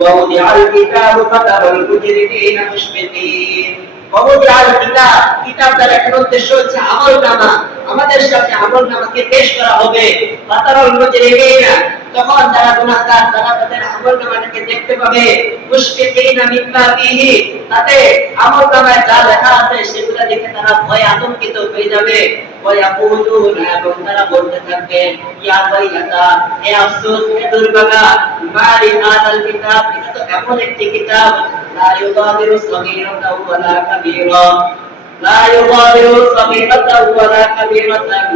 ووضع الكتاب فترى المجرمين مشفقين ووضع الكتاب কিতাব দ্বারা একটা উদ্দেশ্য হচ্ছে আমলনামা আমাদের সামনে আমলনামাকে পেশ করা হবে ফাতারাল মুজরিমিনা তখন যারা গুনাহগার তারা তাদের আমলনামাটাকে দেখতে পাবে মুশফিকিনা মিম্মা ফিহি তাতে আমলনামায় যা লেখা আছে সেগুলো দেখে তারা ভয়ে আতঙ্কিত হয়ে যাবে ওয়ায়াকুলুনা এবং তারা বলতে থাকবে ইয়া ওয়াইলাতা হে আফসোস হে দুর্ভাগা মালি হাদাল কিতাব এটা তো এমন একটি কিতাব লা ইউগাদিরু সগীরাতাও ওয়ালা কাবীরা লা ইউগাদিরু সগীরাতাও ওয়ালা কাবীরাতান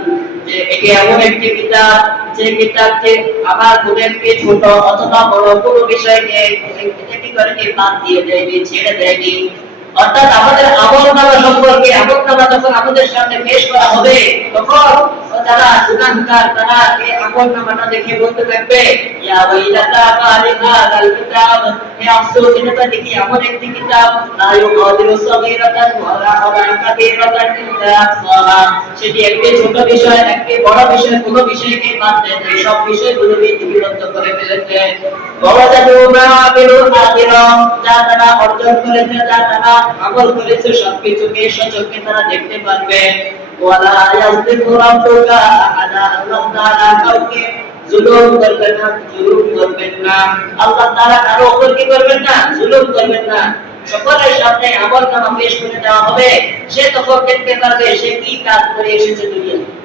যে এটি এমন একটি কিতাব যে কিতাবকে আমার গুণেরকে ছোট অথবা বড় কোনো বিষয়কে কি করে বাদ দিয়ে দেয়নি ছেড়ে দেয়নি অর্থাৎ আমাদের আমলনামা সম্পর্কে আমলনামা যখন আমাদের সামনে পেশ করা হবে তখন যারা গুনাহগার তারা এই আমলনামাটা দেখে বলতে থাকবে ইয়া ওয়াইলাতা মালি হাদাল কিতাব হে আফসোস এটা তো দেখি এমন একটি কিতাব লা ইউগাদিরু সগীরাতান ওয়ালা কাবীরাতান ইল্লা আহসাহা সেটি একটি ছোট বিষয় একটি বড় বিষয় কোনো বিষয়কে বাদ দেয় না সব বিষয়গুলোকে লিপিবদ্ধ করে ফেলেছে ওয়াজাদু মা আমিলু হাদিরা যা তারা অর্জন করেছে যা তারা আমল করেছে সবকিছুকে সচক্ষে তারা দেখতে পারবে ওয়ালা ইয়াযলিমু রাব্বুকা আহাদা আল্লাহ তাআলা কাউকে জুলুম করবেন না আল্লাহ তাআলা কারো উপর কি করবেন না জুলুম করবেন না সকলের সামনে আমলনামা পেশ করে দেওয়া হবে সে তখন দেখতে পারবে সে কি কাজ করে এসেছে দুনিয়ায়